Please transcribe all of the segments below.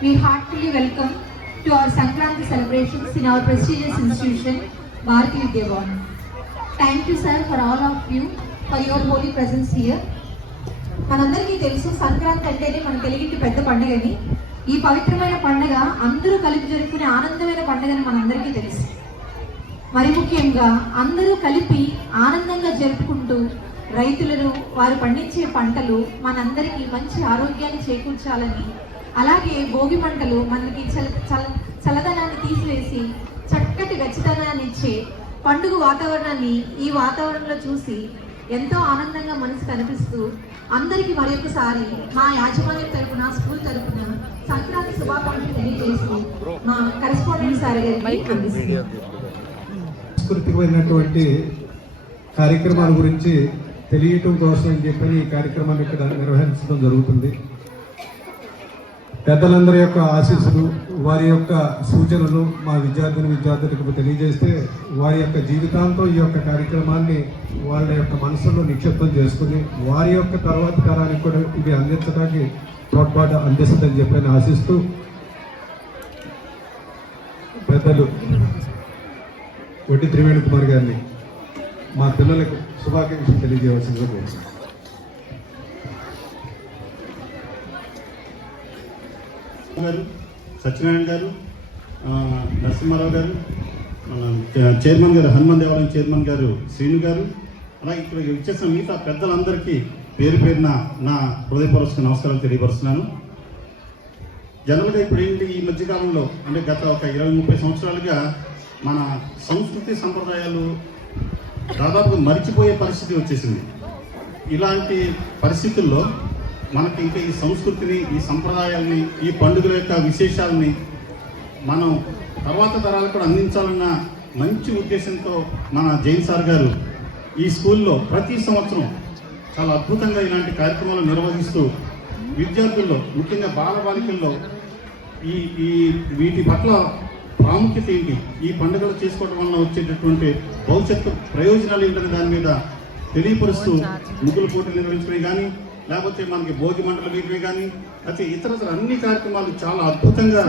We heartily welcome to our Sankranti celebrations in our prestigious institution, Bharati Vidya Bhavan. Thank you, sir, for all of you for your holy presence here. మనందరికీ తెలుసు సంక్రాంతి అంటేనే మన తెలుగుకి పెద్ద పండుగని. ఈ పవిత్రమైన పండుగ అందరూ కలిపి జరుపుకునే ఆనందమైన పండుగని మనందరికీ తెలుసు. మరి ముఖ్యంగా అందరూ కలిపి ఆనందంగా జరుపుకుంటూ రైతులను వారు పండించే పంటలు మనందరికీ మంచి ఆరోగ్యాన్ని చేకూర్చాలని, అలాగే భోగి మంటలు మనకి చల్లదనాన్ని తీసివేసి చక్కటి వెచ్చదనాన్ని ఇచ్చే పండుగ వాతావరణాన్ని ఈ వాతావరణంలో చూసి ఎంతో ఆనందంగా మనసు కనిపిస్తూ అందరికీ మరొకసారి మా యాజమాన్యం తరపున, స్కూల్ తరపున సంక్రాంతి శుభాకాంక్షలు తెలియజేస్తూ మా కరెస్పాండెంట్ సార్ గారికి అందిస్తున్నాం. సంస్కృతికమైనటువంటి కార్యక్రమాల గురించి తెలియటం కోసం అని చెప్పని ఈ కార్యక్రమాన్ని ఇక్కడ నిర్వహించడం జరుగుతుంది. పెద్దలందరి యొక్క ఆశీస్సులు, వారి యొక్క సూచనలు మా విద్యార్థులకు తెలియజేస్తే వారి యొక్క జీవితాంతం ఈ యొక్క కార్యక్రమాన్ని వాళ్ళ యొక్క మనసులో నిక్షిప్తం చేసుకుని వారి యొక్క తర్వాత తరానికి కూడా ఇది అందించడానికి తోడ్పాటు అందిస్తుందని చెప్పని ఆశిస్తూ పెద్దలు వడ్డీ త్రివేణి కుమార్ గారిని మా పిల్లలకు శుభాకాంక్షలు తెలియజేయవలసిందిగా కోరుతున్నాను. గారు, సత్యనారాయణ గారు, నరసింహారావు గారు, మన చైర్మన్ గారు, హనుమాన్ దేవాలయం చైర్మన్ గారు శ్రీను గారు, అలాగే ఇక్కడ వచ్చేసిన మిగతా పెద్దలందరికీ పేరు పేరున నా హృదయపూర్వక నమస్కారాలు తెలియపరుస్తున్నాను. జనరల్గా ఇప్పుడు ఏంటి, ఈ మధ్యకాలంలో అంటే గత ఒక 20-30 సంవత్సరాలుగా మన సంస్కృతి సంప్రదాయాలు దాదాపుగా మరిచిపోయే పరిస్థితి వచ్చేసింది. ఇలాంటి పరిస్థితుల్లో మనకి ఇంకా ఈ సంస్కృతిని, ఈ సంప్రదాయాల్ని, ఈ పండుగల యొక్క విశేషాలని మనం తర్వాత తరాలకు కూడా అందించాలన్న మంచి ఉద్దేశంతో మన జైన్ సార్ గారు ఈ స్కూల్లో ప్రతి సంవత్సరం చాలా అద్భుతంగా ఇలాంటి కార్యక్రమాలు నిర్వహిస్తూ విద్యార్థుల్లో, ముఖ్యంగా బాలబాలికల్లో ఈ వీటి పట్ల ప్రాముఖ్యత ఏంటి, ఈ పండుగలు చేసుకోవడం వల్ల వచ్చేటటువంటి భవిష్యత్తు ప్రయోజనాలు ఏంటనే దాని మీద తెలియపరుస్తూ ముగ్గుల పోటీలు నిర్వహించడమే కానీ, లేకపోతే మనకి భోగి మంటలు వేయడమే కానీ, అయితే ఇతరతర అన్ని కార్యక్రమాలు చాలా అద్భుతంగా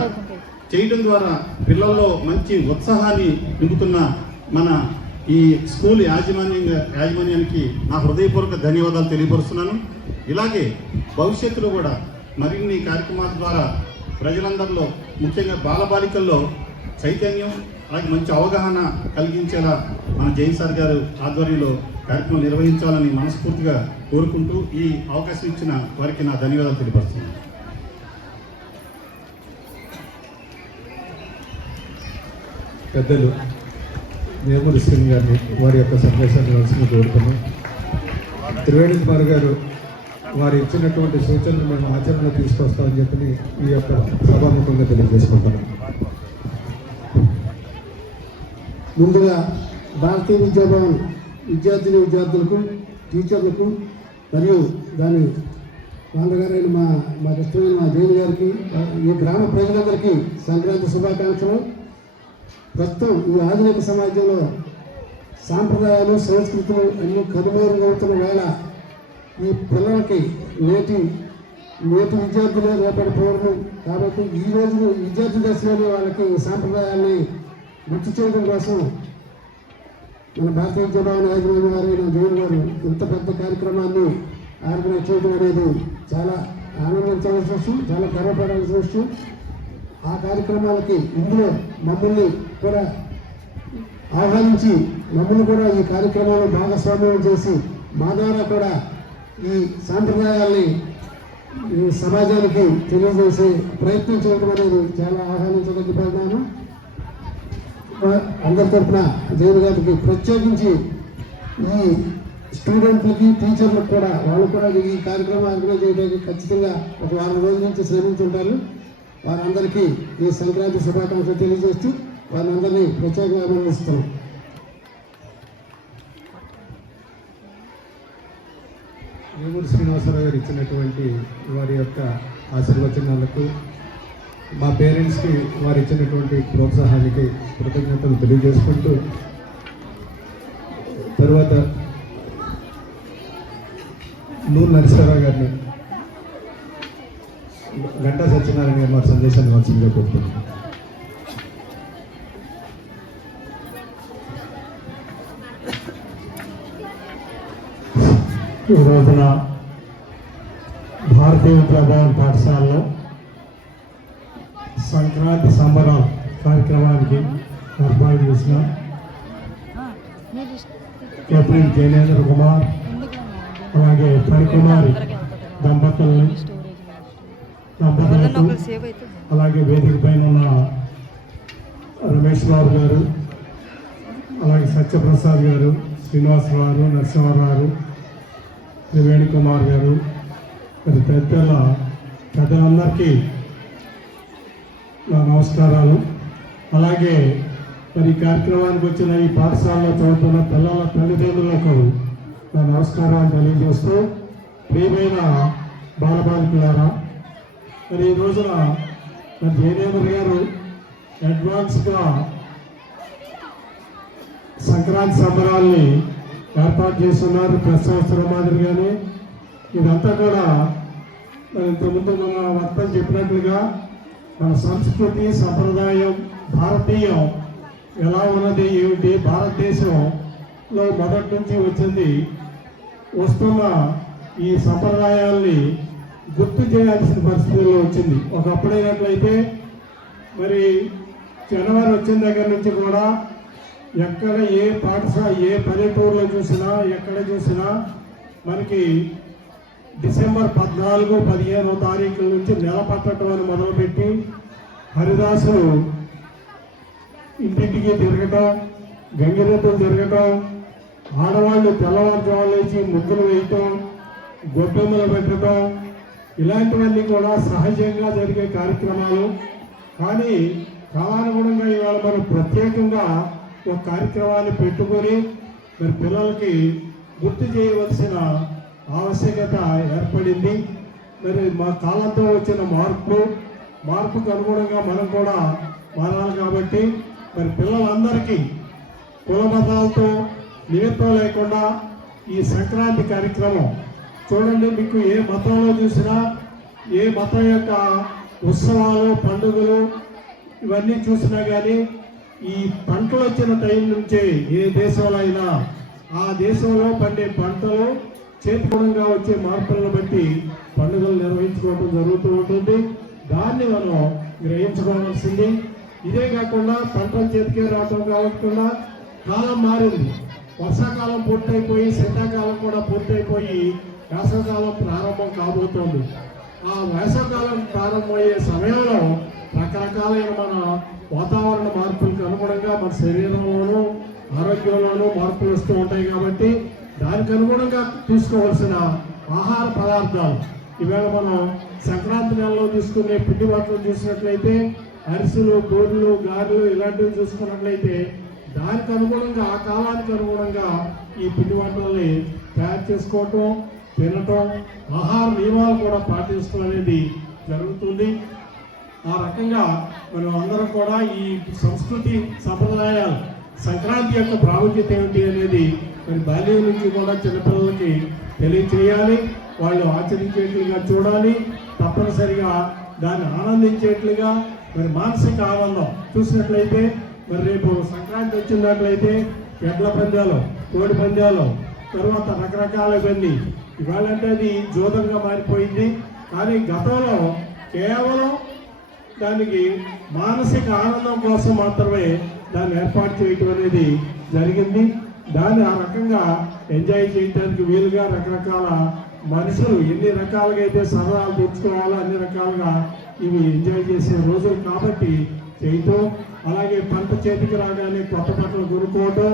చేయడం ద్వారా పిల్లల్లో మంచి ఉత్సాహాన్ని నింపుతున్న మన ఈ స్కూల్ యాజమాన్యానికి నా హృదయపూర్వక ధన్యవాదాలు తెలియపరుస్తున్నాను. ఇలాగే భవిష్యత్తులో కూడా మరిన్ని కార్యక్రమాల ద్వారా ప్రజలందరిలో, ముఖ్యంగా బాలబాలికల్లో చైతన్యం, అలాగే మంచి అవగాహన కలిగించేలా మన జైన్ సార్ గారు ఆధ్వర్యంలో కార్యక్రమం నిర్వహించాలని మనస్ఫూర్తిగా కోరుకుంటూ ఈ అవకాశం ఇచ్చిన వారికి నా ధన్యవాదాలు తెలియపరుస్తున్నాను. పెద్దలు నేమూరి శ్రీని గారిని వారి యొక్క సందేశాన్ని వలసిన కోరుతున్నాం. త్రివేణి కుమార్ గారు వారు ఇచ్చినటువంటి సూచనలు మేము ఆచరణలో తీసుకొస్తామని చెప్పి ఈ యొక్క సభాముఖంగా తెలియజేసుకుంటున్నాం. ముందుగా భారతీయ విద్యాభవన్ విద్యార్థులకు, టీచర్లకు మరియు దాని వాళ్ళగారైన మా ఇష్టమైన మా జైలు గారికి, ఈ గ్రామ ప్రజలందరికీ సంక్రాంతి శుభాకాంక్షలు. ప్రస్తుతం ఈ ఆధునిక సమాజంలో సాంప్రదాయాలు, సంస్కృతులు అన్ని కనుమరుగవుతున్న వేళ ఈ పిల్లలకి నేటి విద్యార్థులే రేపటి పౌరులు కాబట్టి ఈ రోజు విద్యార్థి దశలోనే వాళ్ళకి సాంప్రదాయాల్ని గుర్తు చేయడం కోసం మన భారతీయ విద్యాభవన్ యాజమాన్య వారైన జైలు గారు ఇంత పెద్ద కార్యక్రమాన్ని ఆర్గనైజ్ చేయడం అనేది చాలా ఆనందించవలసిన విషయం, చాలా గర్వపడాల్సిన విషయం. ఆ కార్యక్రమాలకి ఇందులో మమ్మల్ని కూడా ఆహ్వానించి మమ్మల్ని కూడా ఈ కార్యక్రమంలో భాగస్వామ్యం చేసి మా ద్వారా కూడా ఈ సాంప్రదాయాల్ని ఈ సమాజానికి తెలియజేసే ప్రయత్నం చేయడం అనేది చాలా ఆహ్వానించదగ్గ పరిణామం. అందరి తరఫున జైలు గారికి ప్రత్యేకించి ఈ స్టూడెంట్లకి, టీచర్లకు కూడా వాళ్ళు కూడా ఈ కార్యక్రమం ఆర్గనైజ్ చేయడానికి ఖచ్చితంగా ఒక 4 రోజుల నుంచి శ్రమించుంటారు. వారందరికీ ఈ సంక్రాంతి శుభాకాంక్షలు తెలియజేస్తూ వారందరినీ ప్రత్యేకంగా అభినందిస్తున్నాం. నేమూరి శ్రీనివాసరావు గారు ఇచ్చినటువంటి వారి యొక్క ఆశీర్వచనాలకు, మా పేరెంట్స్కి వారు ఇచ్చినటువంటి ప్రోత్సాహానికి కృతజ్ఞతలు తెలియజేసుకుంటూ తర్వాత నూరు నరసింహారావు గారిని గంటా సత్యనారాయణ గారు వారి సందేశాన్ని ఇవ్వాల్సిందిగా కోరుతున్నాను. ఈ రోజున భారతీయ ప్రధాన పాఠశాలలో సంక్రాంతి సంబరం కార్యక్రమానికి ఏర్పాటు చేసిన కెప్టెన్ జైనేంద్ర కుమార్ అలాగే ఫణికుమారి దంపతులకు అలాగే వేదిక పైన ఉన్న రమేష్ బాబు గారు అలాగే సత్యప్రసాద్ గారు, శ్రీనివాసరావు గారు, నరసింహారావు, వేణుకుమార్ గారు, మరి పెద్దలందరికీ నా నమస్కారాలు. అలాగే మరి ఈ కార్యక్రమానికి వచ్చిన ఈ పాఠశాలలో చదువుతున్న పిల్లల తల్లిదండ్రులకు నా నమస్కారాలు తెలియజేస్తూ, ప్రియమైన బాలబాలికలారా, మరి ఈ రోజున మరి జయదేంద్ర గారు అడ్వాన్స్గా సంక్రాంతి సంబరాల్ని ఏర్పాటు చేస్తున్నారు. ప్రతి సంవత్సరం మాదిరిగానే ఇదంతా కూడా ఇంతకుముందు మన వక్తలు చెప్పినట్లుగా మన సంస్కృతి సంప్రదాయం భారతీయం ఎలా ఉన్నది ఏమిటి, భారతదేశంలో మొదటి నుంచి వచ్చింది వస్తున్న ఈ సంప్రదాయాల్ని గుర్తు చేయాల్సిన పరిస్థితుల్లో వచ్చింది. ఒకప్పుడైనట్లయితే మరి జనవరి వచ్చిన దగ్గర నుంచి కూడా ఎక్కడ ఏ పాఠశాల ఏ పల్లెటూరులో చూసినా ఎక్కడ చూసినా మనకి డిసెంబర్ 14, 15వ తారీఖుల నుంచి నెల పట్టడం అని మొదలుపెట్టి హరిదాసులు ఇంటింటికి తిరగటం, గంగిరెద్దులు తిరగటం, ఆడవాళ్ళు తెల్లవారుజామున లేచి ముగ్గులు వేయటం, గొబ్బెమ్మలు పెట్టడం, ఇలాంటివన్నీ కూడా సహజంగా జరిగే కార్యక్రమాలు. కానీ కాలానుగుణంగా ఇవాళ మనం ప్రత్యేకంగా ఒక కార్యక్రమాన్ని పెట్టుకొని మరి పిల్లలకి గుర్తు చేయవలసిన ఆవశ్యకత ఏర్పడింది. మరి మా కాలంతో వచ్చిన మార్పుకు అనుగుణంగా మనం కూడా మారాలి. కాబట్టి మరి పిల్లలందరికీ కుల మతాలతో నిమిత్తం లేకుండా ఈ సంక్రాంతి కార్యక్రమం చూడండి, మీకు ఏ మతంలో చూసినా ఏ మతం యొక్క ఉత్సవాలు పండుగలు ఇవన్నీ చూసినా కానీ ఈ పంటలు వచ్చిన టైం నుంచే ఏ దేశంలో అయినా ఆ దేశంలో పండే పంటలు చేతిగుణంగా వచ్చే మార్పులను బట్టి పండుగలు నిర్వహించుకోవడం జరుగుతూ ఉంటుంది. దాన్ని మనం గ్రహించుకోవాల్సింది. ఇదే కాకుండా పంటలు చేతికే రావడం కాకుండా కాలం మారింది. వర్షాకాలం పూర్తయిపోయి శీతాకాలం కూడా పూర్తయిపోయి వేసవకాలం ప్రారంభం కాబోతోంది. ఆ వేసవకాలం ప్రారంభమయ్యే సమయంలో రకరకాలైన మన వాతావరణ మార్పులకు అనుగుణంగా మన శరీరంలోనూ ఆరోగ్యంలోనూ మార్పులు వస్తూ ఉంటాయి. కాబట్టి దానికి అనుగుణంగా తీసుకోవాల్సిన ఆహార పదార్థాలు ఇవాళ మనం సంక్రాంతి నెలలో తీసుకునే పిండి వంటలు చూసినట్లయితే అరిసెలు, బూరెలు, గారెలు ఇలాంటివి చూసుకున్నట్లయితే దానికి అనుగుణంగా ఆ కాలానికి అనుగుణంగా ఈ పిండి వంటల్ని తయారు చేసుకోవటం, తినటం, ఆహార నియమాలు కూడా పాటించడం అనేది జరుగుతుంది. ఆ రకంగా మనం అందరం కూడా ఈ సంస్కృతి సంప్రదాయాలు సంక్రాంతి యొక్క ప్రాముఖ్యత ఏమిటి అనేది మరి బాల్యం నుంచి కూడా చిన్నపిల్లలకి తెలియచేయాలి. వాళ్ళు ఆచరించేట్లుగా చూడాలి. తప్పనిసరిగా దాన్ని ఆనందించేట్లుగా మరి మానసిక ఆనందం చూసినట్లయితే మరి రేపు సంక్రాంతి వచ్చినట్లయితే ఎడ్ల పందాలు, కోడి పందాలు, తర్వాత రకరకాల ఇవన్నీ ఇవాళంటే అది జోదంగా మారిపోయింది. కానీ గతంలో కేవలం దానికి మానసిక ఆనందం కోసం మాత్రమే దాన్ని ఏర్పాటు చేయటం అనేది జరిగింది. దాన్ని ఆ రకంగా ఎంజాయ్ చేయడానికి వీలుగా రకరకాల మనుషులు ఎన్ని రకాలుగా అయితే సరదాలు తెచ్చుకోవాలో అన్ని రకాలుగా ఇవి ఎంజాయ్ చేసే రోజులు కాబట్టి చేయటం, అలాగే పంట చేతికి రాగానే కొత్త బట్టలు కొనుక్కోవటం,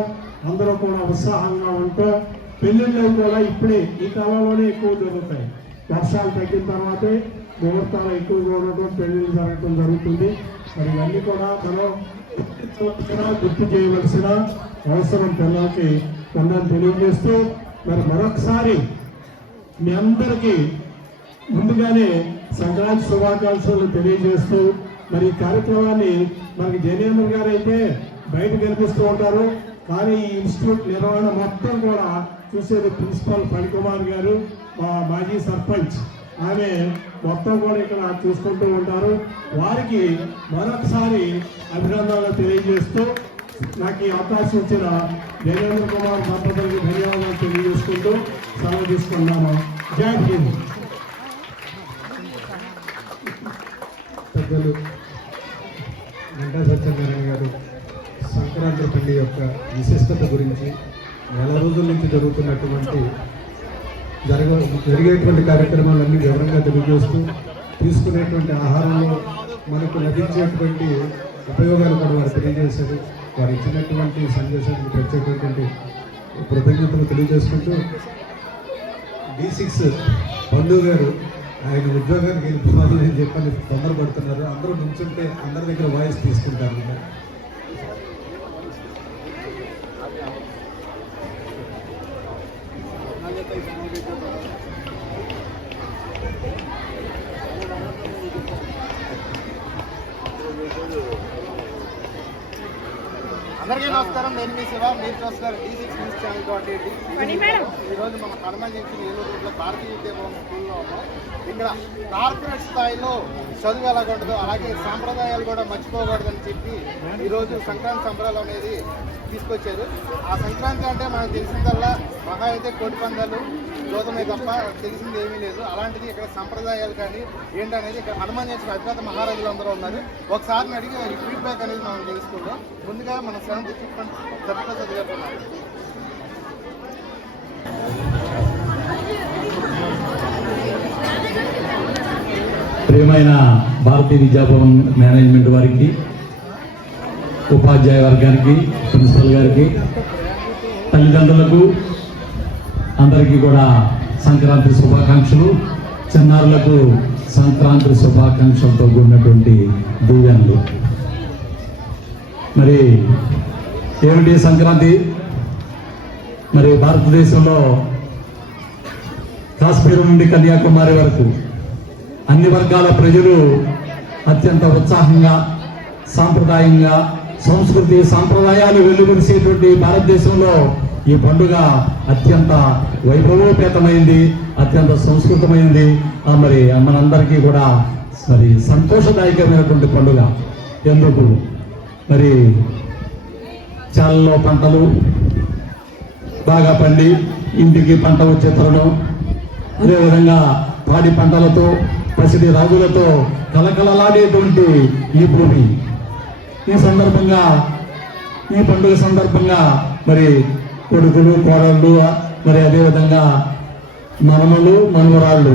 అందరూ కూడా ఉత్సాహంగా ఉండటం, పెళ్ళిళ్ళు కూడా ఇప్పుడే ఈ కాలంలోనే ఎక్కువ జరుగుతాయి. వర్షాలు తగ్గిన తర్వాతే ముహూర్తాలు ఎక్కువగా ఉండటం, పెళ్లిళ్ళు జరగటం జరుగుతుంది. మరి ఇవన్నీ కూడా మనం గుర్తు చేయవలసిన అవసరం పిల్లలకి ఉందని తెలియజేస్తూ మరి మరొకసారి మీ అందరికీ ముందుగానే సంక్రాంతి శుభాకాంక్షలు తెలియజేస్తూ మరి ఈ కార్యక్రమాన్ని మనకి జయనేంద్ర గారు అయితే బయట కనిపిస్తూ ఉంటారు. కానీ ఈ ఇన్స్టిట్యూట్ నిర్వహణ మొత్తం కూడా చూసేది ప్రిన్సిపల్ ఫణికుమార్ గారు, మా మాజీ సర్పంచ్ ఆమె మొత్తం కూడా ఇక్కడ చూసుకుంటూ ఉంటారు. వారికి మరొకసారి అభినందనలు తెలియజేస్తూ నాకు ఈ అవకాశం ఇచ్చిన దేవేంద్ర కుమార్ దంపతులకి ధన్యవాదాలు తెలియజేసుకుంటూ సెలవు తీసుకున్నాము. జై హింద్. పెద్దలు గంటా సత్యనారాయణ గారు సంక్రాంతి పండుగ యొక్క విశిష్టత గురించి నెల రోజుల నుంచి జరుగుతున్నటువంటి జరిగేటువంటి కార్యక్రమాలన్నీ వివరంగా తెలియజేస్తూ తీసుకునేటువంటి ఆహారంలో మనకు లభించేటువంటి ఉపయోగాలు కూడా వారు తెలియజేశారు. వారు ఇచ్చినటువంటి సందేశానికి ప్రత్యేకమైనటువంటి కృతజ్ఞతలు తెలియజేసుకుంటూ D6 పండు గారు ఆయన ఉద్యోగానికి వెళ్ళిపోవాలి అని చెప్పని తొందరపడుతున్నారు. అందరూ నుంచుంటే అందరి దగ్గర వాయిస్ తీసుకుంటారు కదా. అందరికీ నమస్కారం. నేను మీ శివ, మీరు చూస్తున్నారు D6 న్యూస్ ఛానల్ .8. ఈరోజు మన కడమ జంక్షన్ ఏలూరు రోడ్లో భారతీయ విద్యాభవన్ స్కూల్లో ఉన్నాం. ఇక్కడ కార్పొరేట్ స్థాయిలో చదువు ఎలాగ ఉంటుందో అలాగే సాంప్రదాయాలు కూడా మర్చిపోకూడదని చెప్పి ఈరోజు సంక్రాంతి సంబరాలు అనేది తీసుకొచ్చారు. ఆ సంక్రాంతి అంటే మనకు తెలిసిందల్లా మహా అయితే కోడి పందాలు జోదమే తప్ప తెలిసింది ఏమీ లేదు. అలాంటిది ఇక్కడ సంప్రదాయాలు కానీ ఏంటనేది ఇక్కడ హనుమాన్ జంక్షన్ అధికార మహారాజులు అందరూ ఉన్నారు. ఒకసారి అడిగి ఈ ఫీడ్బ్యాక్ అనేది మనం తెలుసుకుందాం. ముందుగా మన 7th ఫిఫ్త్ సత్యప్రసాద్ గారు ఉన్నారు. ప్రియమైన భారతీయ విద్యాభవన్ మేనేజ్మెంట్ వారికి, ఉపాధ్యాయ వర్గానికి, ప్రిన్సిపల్ గారికి, తల్లిదండ్రులకు అందరికీ కూడా సంక్రాంతి శుభాకాంక్షలు. చిన్నారులకు సంక్రాంతి శుభాకాంక్షలతో కూడినటువంటి దీవెనలు. మరి ఏమిటి సంక్రాంతి? మరి భారతదేశంలో కాశ్మీర్ నుండి కన్యాకుమారి వరకు అన్ని వర్గాల ప్రజలు అత్యంత ఉత్సాహంగా, సాంప్రదాయంగా, సంస్కృతి సాంప్రదాయాలు వెలువరిసేటువంటి భారతదేశంలో ఈ పండుగ అత్యంత వైభవోపేతమైంది, అత్యంత సంస్కృతమైంది. మరి మనందరికీ కూడా మరి సంతోషదాయకమైనటువంటి పండుగ. ఎందుకు? మరి చాలలో పంటలు బాగా పండి ఇంటికి పంట వచ్చే తరుణం, అదేవిధంగా పాడి పంటలతో, పసిడి రాజులతో కలకలలాడేటువంటి ఈ భూమి. ఈ సందర్భంగా, ఈ పండుగ సందర్భంగా మరి కొడుకులు, కోడళ్ళు, మరి అదేవిధంగా మనమలు, మనవరాళ్ళు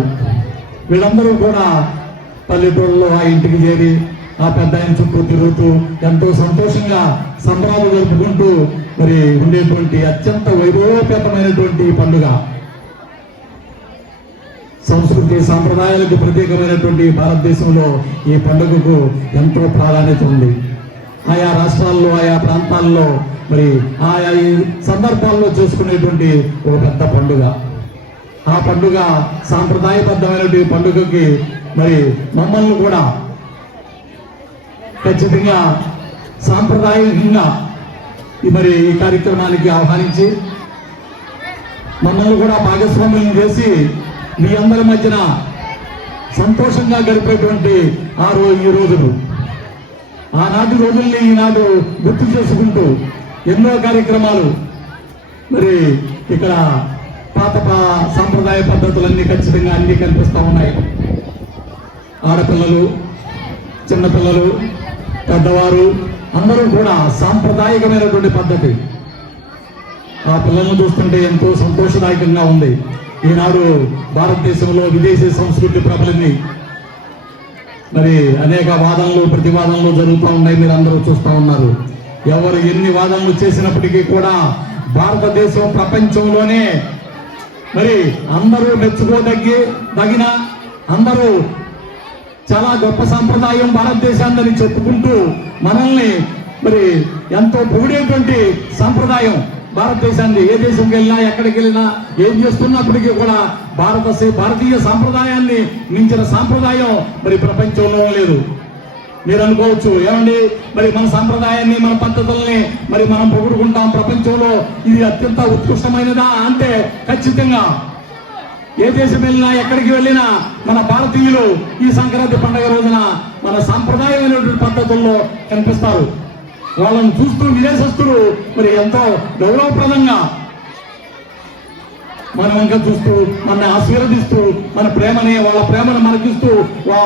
వీళ్ళందరూ కూడా పల్లెటూళ్ళలో ఆ ఇంటికి చేరి ఆ పెద్ద ఆయన చుట్టూ తిరుగుతూ ఎంతో సంతోషంగా సంబరాలు జరుపుకుంటూ మరి ఉండేటువంటి అత్యంత వైభవోపేతమైనటువంటి పండుగ. సంస్కృతి సాంప్రదాయాలకు ప్రత్యేకమైనటువంటి భారతదేశంలో ఈ పండుగకు ఎంతో ప్రాధాన్యత ఉంది. ఆయా రాష్ట్రాల్లో, ఆయా ప్రాంతాల్లో మరి ఆయా ఈ సందర్భాల్లో చేసుకునేటువంటి ఒక పెద్ద పండుగ. ఆ పండుగ సాంప్రదాయబద్ధమైనటువంటి పండుగకి మరి మమ్మల్ని కూడా ఖచ్చితంగా సాంప్రదాయంగా మరి ఈ కార్యక్రమానికి ఆహ్వానించి మమ్మల్ని కూడా భాగస్వామ్యం చేసి మీ అందరి మధ్యన సంతోషంగా గడిపేటువంటి ఈ రోజులు, ఆనాటి రోజుల్ని ఈనాడు గుర్తు చేసుకుంటూ ఎన్నో కార్యక్రమాలు మరి ఇక్కడ పాత సాంప్రదాయ పద్ధతులన్నీ ఖచ్చితంగా అన్ని కనిపిస్తూ ఉన్నాయి. ఆడపిల్లలు, చిన్నపిల్లలు, పెద్దవారు అందరూ కూడా సాంప్రదాయకమైనటువంటి పద్ధతి. ఆ పిల్లలను చూస్తుంటే ఎంతో సంతోషదాయకంగా ఉంది. ఈనాడు భారతదేశంలో విదేశీ సంస్కృతి ప్రబలింది. మరి అనేక వాదనలు, ప్రతివాదనలు జరుగుతూ ఉన్నాయి. మీరు అందరూ చూస్తూ ఉన్నారు. ఎవరు ఎన్ని వాదనలు చేసినప్పటికీ కూడా భారతదేశం ప్రపంచంలోనే మరి అందరూ మెచ్చుకోదగిన, అందరూ చాలా గొప్ప సాంప్రదాయం భారతదేశాన్ని చెప్పుకుంటూ మనల్ని మరి ఎంతో పొగిడేటువంటి సాంప్రదాయం భారతదేశాన్ని. ఏ దేశంకి వెళ్ళినా, ఎక్కడికి వెళ్ళినా, ఏం చేస్తున్నప్పటికీ కూడా భారతీయ సాంప్రదాయాన్ని మించిన సాంప్రదాయం మరి ప్రపంచంలో లేదు. మీరు అనుకోవచ్చు, ఏమండి మరి మన సాంప్రదాయాన్ని, మన పద్ధతుల్ని మరి మనం పొగుడుకుంటాం, ప్రపంచంలో ఇది అత్యంత ఉత్కృష్టమైనదా అంటే ఖచ్చితంగా ఏ దేశం వెళ్ళినా ఎక్కడికి వెళ్ళినా మన భారతీయులు ఈ సంక్రాంతి పండుగ రోజున మన సాంప్రదాయమైనటువంటి పద్ధతుల్లో కనిపిస్తారు. వాళ్ళని చూస్తూ విదేశస్తులు మరి ఎంతో గౌరవప్రదంగా మనం ఇంకా చూస్తూ మన ఆశీర్వదిస్తూ మన ప్రేమని వాళ్ళ ప్రేమను మనకిస్తూ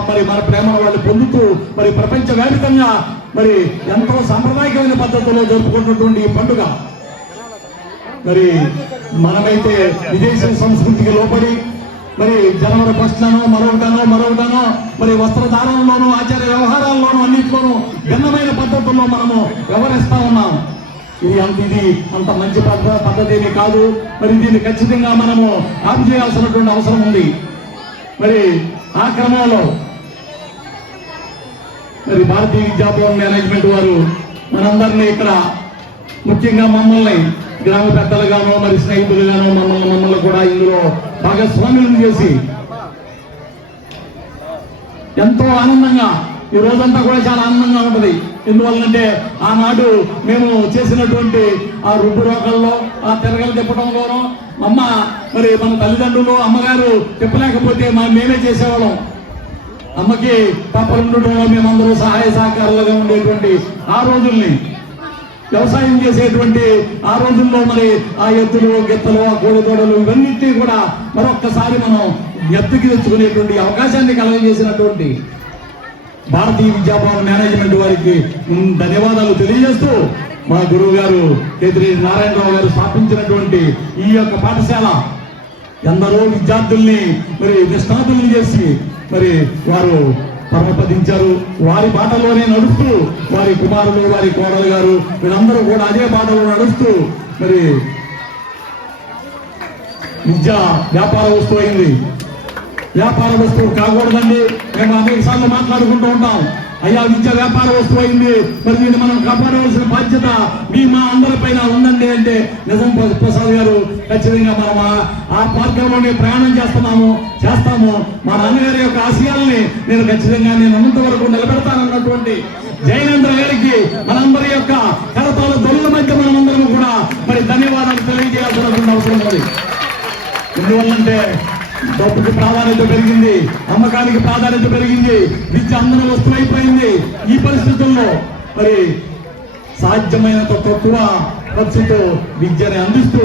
మరి మన ప్రేమను వాళ్ళు పొందుతూ మరి ప్రపంచవ్యాప్తంగా మరి ఎంతో సాంప్రదాయకమైన పద్ధతుల్లో జరుపుకుంటున్నటువంటి ఈ పండుగ. మరి మనమైతే విదేశీ సంస్కృతికి లోపడి మరి జనవరి 1 మరొకటనో మరి వస్త్రధారణలోనూ ఆచార వ్యవహారాల్లోనూ అన్నింటిలోనూ భిన్నమైన పద్ధతుల్లో మనము వ్యవహరిస్తా ఉన్నాం. ఇది అంత మంచి పద్ధతి ఏమీ కాదు. మరి దీన్ని ఖచ్చితంగా మనము ఆపు చేయాల్సినటువంటి అవసరం ఉంది. మరి ఆ క్రమంలో మరి భారతీయ విద్యాభవన్ మేనేజ్మెంట్ వారు మనందరినీ ఇక్కడ ముఖ్యంగా మమ్మల్ని గ్రామ పెద్దలుగానో మరి స్నేహితులుగానో మమ్మల్ని కూడా ఇందులో భాగస్వామ్యం చేసి ఎంతో ఆనందంగా ఈ రోజంతా కూడా చాలా ఆనందంగా ఉంటుంది. ఎందువల్లంటే ఆనాడు మేము చేసినటువంటి ఆ రుబ్బు రోకల్లో ఆ తిరగలు తిప్పడంలోనూ మరి మన తల్లిదండ్రులు అమ్మగారు తిప్పలేకపోతే మేమే చేసేవాళ్ళం. అమ్మకి పాపలుండటంలో మేమందరూ సహాయ సహకారాలుగా ఉండేటువంటి ఆ రోజుల్ని వ్యవసాయం చేసేటువంటి ఆ రోజుల్లో మరి ఆ ఎద్దులు గిత్తలు ఆ కోడిదోడలు ఇవన్నింటినీ కూడా మరొక్కసారి మనం ఎత్తుకి తెచ్చుకునేటువంటి అవకాశాన్ని కలుగజేసినటువంటి భారతీయ విద్యాభవన్ మేనేజ్మెంట్ వారికి ధన్యవాదాలు తెలియజేస్తూ మా గురువు గారు కేతిరెడ్డి నారాయణరావు గారు స్థాపించినటువంటి ఈ యొక్క పాఠశాల ఎందరో విద్యార్థుల్ని మరి నిష్ణాతుల్ని చేసి మరి వారు పరమపదించారు. వారి బాటలోనే నడుస్తూ వారి కుమారులు వారి కోడలు గారు వీళ్ళందరూ కూడా అదే బాటలో నడుస్తూ మరి విద్య వ్యాపార వస్తువు అయింది. వ్యాపార వస్తువు కాకూడదండి. మేము అనేక సార్లు మాట్లాడుకుంటూ ఉంటాం. అయ్యా విద్య వ్యాపార వస్తువు అయింది, మరి దీన్ని మనం కాపాడవలసిన బాధ్యత మా అందరిపైన ఉందండి అంటే నిజం ప్రసాద్ గారు ఖచ్చితంగా మనం ఆ మార్గంలోనే ప్రయాణం చేస్తాము. మా నాన్నగారి యొక్క ఆశయాల్ని నేను ఖచ్చితంగా అన్నంత వరకు నిలబెడతానన్నటువంటి జయనేంద్ర గారికి మనందరి యొక్క కరతాల దొల్ల మధ్య మనమందరం కూడా మరి ధన్యవాదాలు తెలియజేయాల్సినటువంటి అవసరం ఉంది. ఎందువల్లంటే డబ్బుకి ప్రాధాన్యత పెరిగింది, అమ్మకానికి ప్రాధాన్యత పెరిగింది, విద్య అందరూ వస్తువైపోయింది. ఈ పరిస్థితుల్లో మరి సాధ్యమైనంత తక్కువ ఖర్చుతో విద్యని అందిస్తూ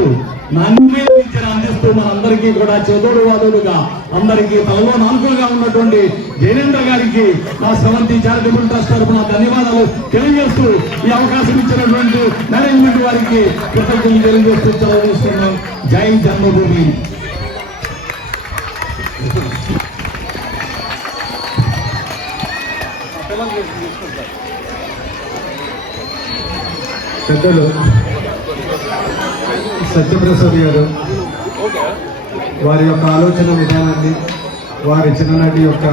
నాణ్యమైన విద్యను అందిస్తూ మనందరికీ కూడా చేదోడు వాదోడుగా అందరికీ తలలో నాలుగులుగా ఉన్నటువంటి జయనేంద్ర గారికి నా శ్రవంతి చారిటబుల్ ట్రస్ట్ తరఫున ధన్యవాదాలు తెలియజేస్తూ ఈ అవకాశం ఇచ్చినటువంటి మేనేజ్మెంట్ వారికి కృతజ్ఞతలు తెలియజేస్తూ చదివిస్తున్నాం. జై జన్మభూమి. పెద్దలు సత్యప్రసాద్ గారు వారి యొక్క ఆలోచన విధానాన్ని వారి చిన్ననాటి యొక్క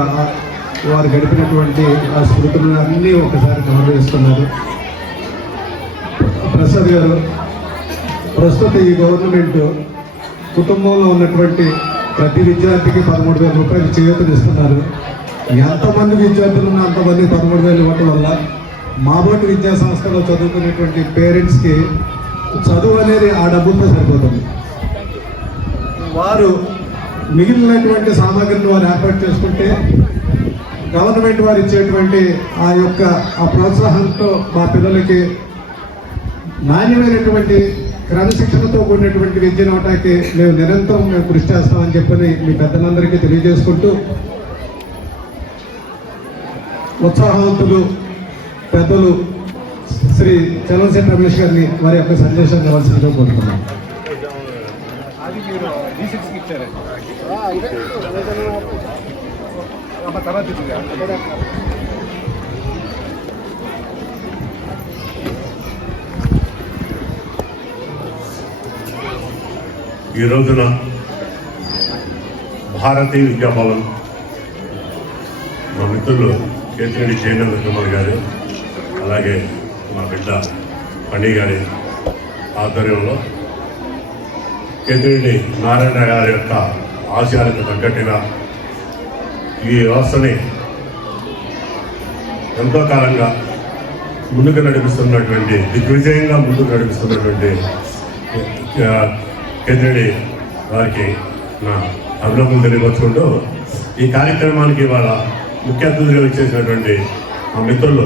వారు గడిపినటువంటి ఆ స్మృతులను అన్నీ ఒకసారి గమనిస్తున్నారు. ప్రసాద్ గారు ప్రస్తుత ఈ గవర్నమెంట్ కుటుంబంలో ఉన్నటువంటి ప్రతి విద్యార్థికి 13,000 రూపాయలు చేయూతనిస్తున్నారు. ఎంతమంది విద్యార్థులు ఉన్నా అంతమంది 13,000 ఇవ్వటం వల్ల మాబోటి విద్యా సంస్థలో చదువుకునేటువంటి పేరెంట్స్కి చదువు అనేది ఆ డబ్బులతో సరిపోతుంది. వారు మిగిలినటువంటి సామాగ్రిని వారు ఏర్పాటు చేసుకుంటే గవర్నమెంట్ వారు ఇచ్చేటువంటి ఆ ప్రోత్సాహంతో మా పిల్లలకి నాణ్యమైనటువంటి క్రమశిక్షణతో కూడినటువంటి విద్యను అవటానికి నిరంతరం కృషి చేస్తామని చెప్పని మీ పెద్దలందరికీ తెలియజేసుకుంటూ ఉత్సాహవంతులు పెద్దలు శ్రీ చలనశెట్టి రమేష్ గారిని వారి యొక్క సందేశం కావాల్సిందిగా కోరుతున్నాను. ఈ రోజున భారతీయ విద్యాభవన్ మా మిత్రులు కేతిరెడ్డి జయనేంద్ర కుమార్ గారు అలాగే మా బిడ్డ పండి గారి ఆధ్వర్యంలో కేతిరెడ్డి నారాయణ గారి యొక్క ఆశయాలకు తగ్గట్టుగా ఈ వ్యవస్థని ఎంతో కాలంగా ముందుకు నడిపిస్తున్నటువంటి దిగ్విజయంగా ముందుకు నడిపిస్తున్నటువంటి కేతిరెడ్డి గారికి నా అభినందనలు తెలియపరుచుకుంటూ ఈ కార్యక్రమానికి ఇవాళ ముఖ్య అతిథిగా వచ్చేసినటువంటి మా మిత్రులు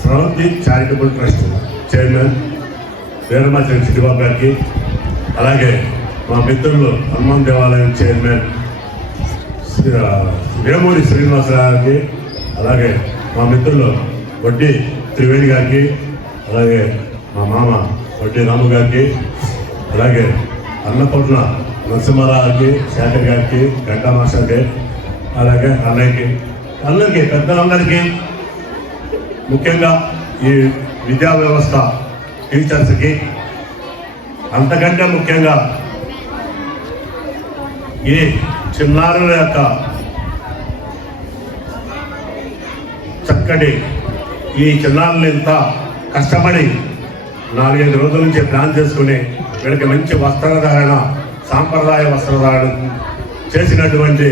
స్రవంతి చారిటబుల్ ట్రస్ట్ చైర్మన్ వీరమాచరి చిట్టిబాబు గారికి, అలాగే మా మిత్రులు హనుమాన్ దేవాలయం చైర్మన్ వేమూరి శ్రీనివాసరావు గారికి, అలాగే మా మిత్రులు వడ్డీ త్రివేణి గారికి, అలాగే మా మామ వడ్డీ రాము గారికి, అలాగే అన్నపూర్ణ నరసింహారావు గారికి, శేఖర్ గారికి, గంటా మాస్టర్కి, అలాగే అన్నయ్యకి, అందరికీ పెద్దలందరికీ, ముఖ్యంగా ఈ విద్యా వ్యవస్థ టీచర్స్కి, అంతకంటే ముఖ్యంగా ఈ చిన్నారుల యొక్క చక్కటి ఈ చిన్నారులు ఇంత కష్టపడి 4-5 రోజుల నుంచి ప్లాన్ చేసుకుని వీళ్ళకి మంచి వస్త్రధారణ, సాంప్రదాయ వస్త్రధారణ చేసినటువంటి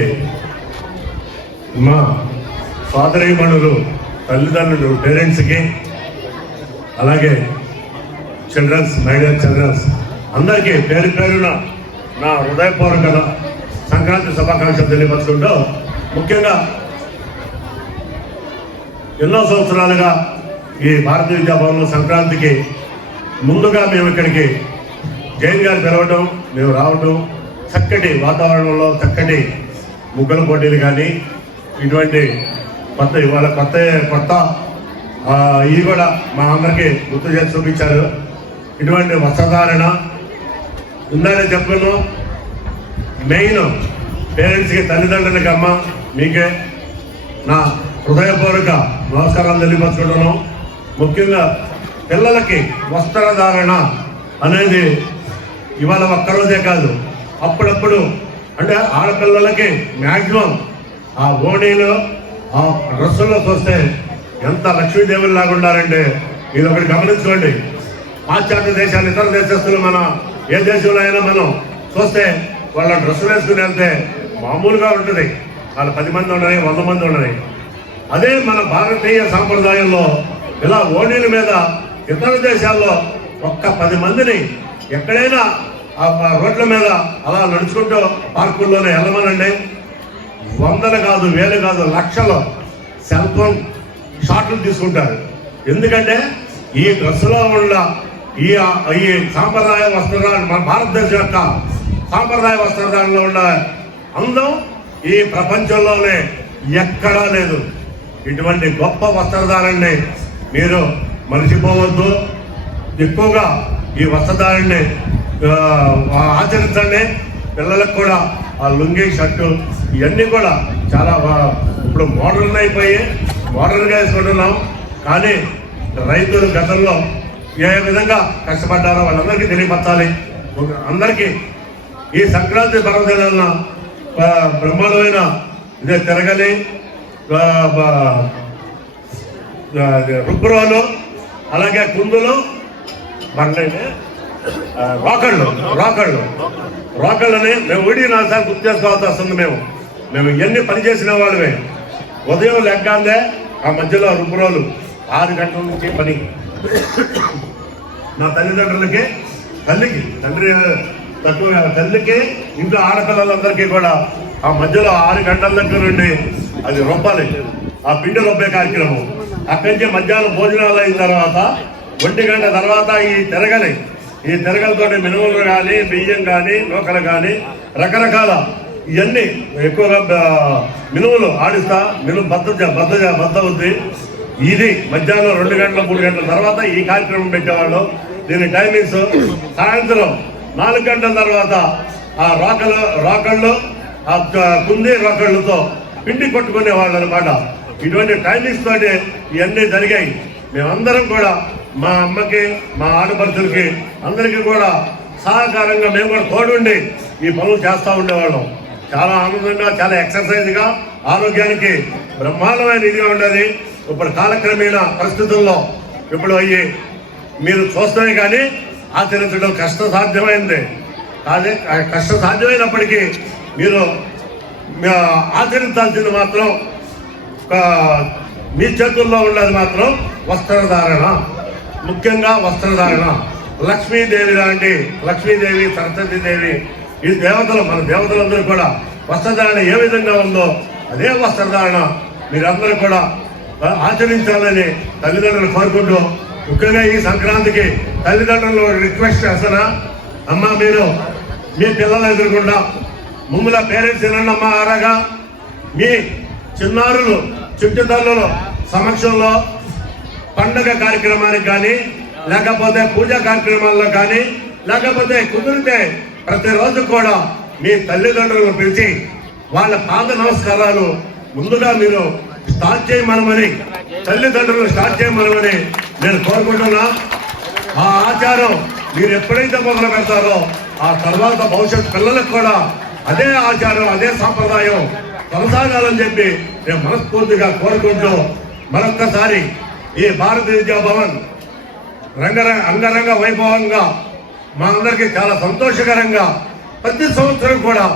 మా సోదరీమణులు, తల్లిదండ్రులు, పేరెంట్స్కి, అలాగే చిల్డ్రన్స్, మైడియర్ చిల్డ్రన్స్ అందరికీ పేరు పేరున నా హృదయపూర్వక సంక్రాంతి శుభాకాంక్షలు తెలియపరుచుకుంటూ, ముఖ్యంగా ఎన్నో సంవత్సరాలుగా ఈ భారతీయ విద్యాభవన్లో సంక్రాంతికి ముందుగా మేము ఇక్కడికి జైన్ గారు పిలవటం, మేము రావటం, చక్కటి వాతావరణంలో చక్కటి ముగ్గుల పోటీలు కానీ ఇటువంటి ఇవాళ కొత్త ఇవి కూడా మా అందరికీ గుర్తు చేసి చూపించారు. ఇటువంటి వస్త్రధారణ ఉందని చెప్పను. మెయిన్ పేరెంట్స్కి, తల్లిదండ్రులకి, అమ్మ మీకే నా హృదయపూర్వక నమస్కారాలు తెలియపరచుకుంటున్నాను. ముఖ్యంగా పిల్లలకి వస్త్రధారణ అనేది ఇవాళ ఒక్కరోజే కాదు, అప్పుడప్పుడు అంటే ఆడపిల్లలకి మ్యాక్సిమం ఆ ఓణీలో ఆ డ్రెస్సుల్లో చూస్తే ఎంత లక్ష్మీదేవుల్లాగా ఉండాలంటే ఇది ఒకటి గమనించుకోండి. పాశ్చాత్య దేశాలు, ఇతర దేశస్తులు మన ఏ దేశంలో అయినా మనం చూస్తే వాళ్ళ డ్రెస్సులు వేసుకుని వెళ్తే మామూలుగా ఉంటుంది. వాళ్ళు 10 మంది ఉండని, 100 మంది ఉండని. అదే మన భారతీయ సాంప్రదాయంలో ఇలా ఓణీల మీద ఇతర దేశాల్లో ఒక్క 10 మందిని ఎక్కడైనా ఆ రోడ్ల మీద అలా నడుచుకుంటూ పార్కుల్లోనే వెళ్ళమనండి, 100 కాదు, 1000 కాదు, లక్షలు సెల్ ఫోన్ షాట్లు తీసుకుంటారు. ఎందుకంటే ఈ డ్రెస్సులో ఉన్న ఈ సాంప్రదాయ వస్త్రధారణ, మన భారతదేశం యొక్క సాంప్రదాయ వస్త్రధారణలో ఉన్న అందం ఈ ప్రపంచంలోనే ఎక్కడా లేదు. ఇటువంటి గొప్ప వస్త్రధారణని మీరు మర్చిపోవద్దు. ఎక్కువగా ఈ వస్త్రధారణని ఆచరించండి. పిల్లలకు కూడా ఆ లుంగి, షర్టు ఇవన్నీ కూడా చాలా ఇప్పుడు మోడర్న్ అయిపోయి మోడర్న్గా వేసుకుంటున్నాం. కానీ రైతులు గతంలో ఏ విధంగా కష్టపడ్డారో వాళ్ళందరికీ తెలియపరచాలి. అందరికీ ఈ సంక్రాంతి పర్వదినాలన బ్రహ్మాండమైన ఇదే తిరగలి, రుబ్బురోలు, అలాగే కుందులు, రోకళ్ళని మేము ఊడి 4 సార్లు గుర్తు చేసుకోవాల్సి వస్తుంది. మేము ఇవన్నీ పని చేసిన వాళ్ళమే. ఉదయం లెగ్గాందే ఆ మధ్యలో రుబ్బురోలు 6 గంటల నుంచి పని. నా తల్లిదండ్రులకి, తల్లికి ఇంట్లో ఆడపిల్లలందరికీ కూడా ఆ మధ్యలో 6 గంటల దగ్గర నుండి అది రుబ్బాలి, ఆ పిండి రుబ్బే కార్యక్రమం. అక్కడి నుంచి మధ్యాహ్నం భోజనాలు అయిన తర్వాత 1 గంట తర్వాత ఈ తిరగలతో మినుములు కానీ, బియ్యం కానీ, నూకలు కానీ, రకరకాల ఇవన్నీ ఎక్కువగా మినుములు ఆడిస్తా, మినుము బద్ద అవుద్ది. ఇది మధ్యాహ్నం 2 గంటల 3 గంటల తర్వాత ఈ కార్యక్రమం పెట్టేవాళ్ళు. దీని టైమింగ్స్ సాయంత్రం 4 గంటల తర్వాత ఆ రోకళ్ళు ఆ కుంది రోకళ్ళతో పిండి కొట్టుకునేవాళ్ళు అనమాట. ఇటువంటి టైమింగ్స్ తోటి ఇవన్నీ జరిగాయి. మేమందరం కూడా మా అమ్మకి, మా ఆడపడుచులకి అందరికీ కూడా సహకారంగా మేము కూడా తోడుండి ఈ పనులు చేస్తూ ఉండేవాళ్ళం. చాలా ఆనందంగా, చాలా ఎక్సర్సైజ్గా, ఆరోగ్యానికి బ్రహ్మాండమైన ఇదిగా ఉండేది. ఇప్పుడు కాలక్రమేణా పరిస్థితుల్లో ఇప్పుడు అయ్యి మీరు చూస్తేనే కానీ ఆచరించడం కష్టసాధ్యమైంది. కానీ కష్టసాధ్యమైనప్పటికీ మీరు ఆచరించాల్సింది మాత్రం మీ చేతుల్లో ఉండేది మాత్రం వస్త్రధారణ. ముఖ్యంగా వస్త్రధారణ. లక్ష్మీదేవి లాంటి, లక్ష్మీదేవి, సరస్వతీదేవి, ఈ దేవతలు, మన దేవతలందరూ కూడా వస్త్రధారణ ఏ విధంగా ఉందో అదే వస్త్రధారణ మీరందరూ కూడా ఆచరించాలని తల్లిదండ్రులు కోరుకుంటూ, ముఖ్యంగా ఈ సంక్రాంతికి తల్లిదండ్రులు రిక్వెస్ట్ చేస్తానా, అమ్మ మీరు మీ పిల్లలు ఎదురుకుండా ముమ్ముల పేరెంట్స్ తినండి అమ్మ ఆరాగా, మీ చిన్నారులు చుట్టుతల్లులు సమక్షంలో పండగ కార్యక్రమానికి కానీ, లేకపోతే పూజా కార్యక్రమాల్లో కానీ, లేకపోతే కుదిరితే ప్రతిరోజు కూడా మీ తల్లిదండ్రులను పిలిచి వాళ్ళ పాద నమస్కారాలు ముందుగా మీరు స్టార్ట్ చేయమనమని, తల్లిదండ్రులు స్టార్ట్ చేయమనమని నేను కోరుకుంటున్నా. ఆ ఆచారం మీరు ఎప్పుడైతే మొదలు పెడతారో ఆ తర్వాత భవిష్యత్ పిల్లలకు కూడా అదే ఆచారం, అదే సాంప్రదాయం కొనసాగాలని చెప్పి నేను మనస్ఫూర్తిగా కోరుకుంటూ, మరొక్కసారి ఈ భారతీయ విద్యా భవన్ అంగరంగ వైభవంగా మా అందరికీ చాలా సంతోషకరంగా ప్రతి సంవత్సరం కూడా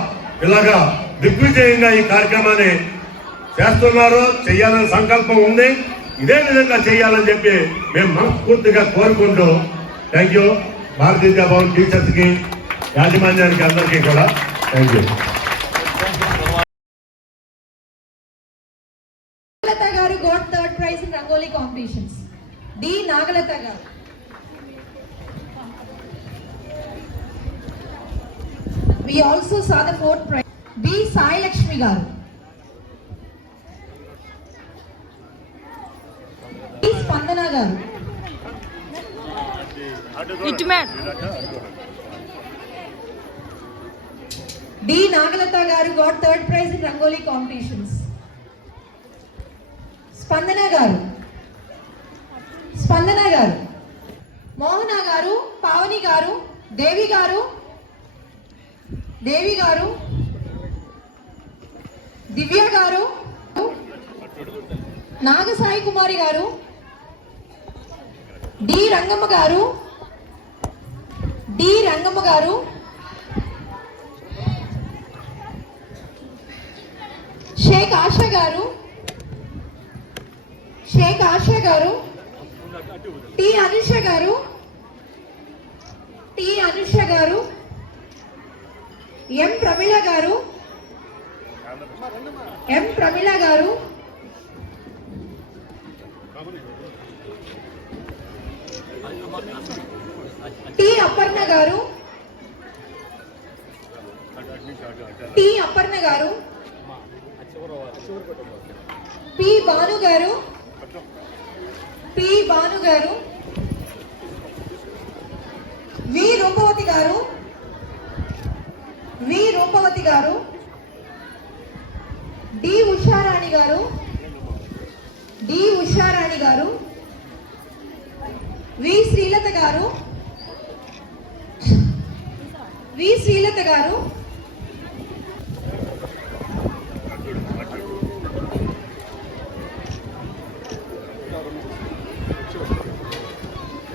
ఇలాగా దిగ్విజయంగా ఈ కార్యక్రమాన్ని చేస్తున్నారు. చేయాలని సంకల్పం ఉంది. ఇదే విధంగా చేయాలని చెప్పి మేము మనస్ఫూర్తిగా కోరుకుంటూ, థ్యాంక్ యూ భారతీయ విద్యా భవన్ టీచర్స్కి, యాజమాన్యానికి అందరికీ కూడా thank you. Nagalata garu got third prize in Rangoli competitions. D. Nagalata garu. We also saw the fourth prize. B. Sai Lakshmi garu. D. Spandana garu. D. Nagalata garu got third prize in Rangoli competitions. Spandana garu, Mohana garu, Pavani garu, Devi garu, Divya garu, Nagasai Kumari garu, D. Rangamma garu, Sheikh Asha garu, T. Anusha garu, M. Pramila garu, T. Aparna garu, P. Banu garu, V. Rupavati garu, D. Usharani garu, V. Srilata garu,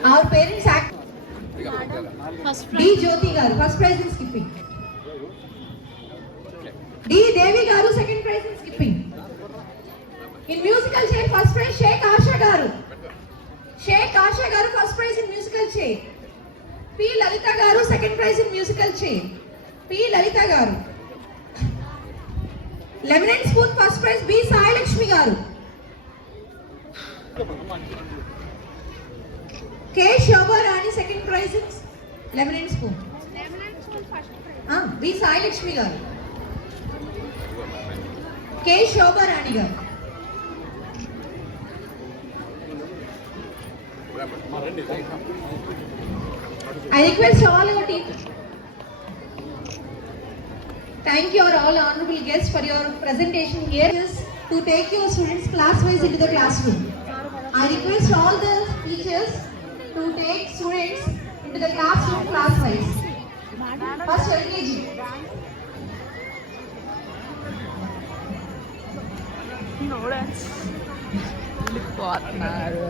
our parents act. D. Jyoti garu, first prize in skipping. D. Devi garu, second prize in skipping. In musical chair, first prize Sheikh Asha garu, first prize in musical chair. P. Lalita garu, second prize in musical chair. P. Lalita garu. Lemon and spoon, first prize B. Sai Lakshmi garu. K. Shobha Rani, second prize in lemon and spoon. B. Sai Lakshmi garu. K. Shobha Rani garu. I request all your team. Thank you all honorable guests for your presentation here. To take your students class-wise into the classroom. I request all the teachers to take students into the classroom class-wise. First LKG. వెళ్ళిపోతున్నారు.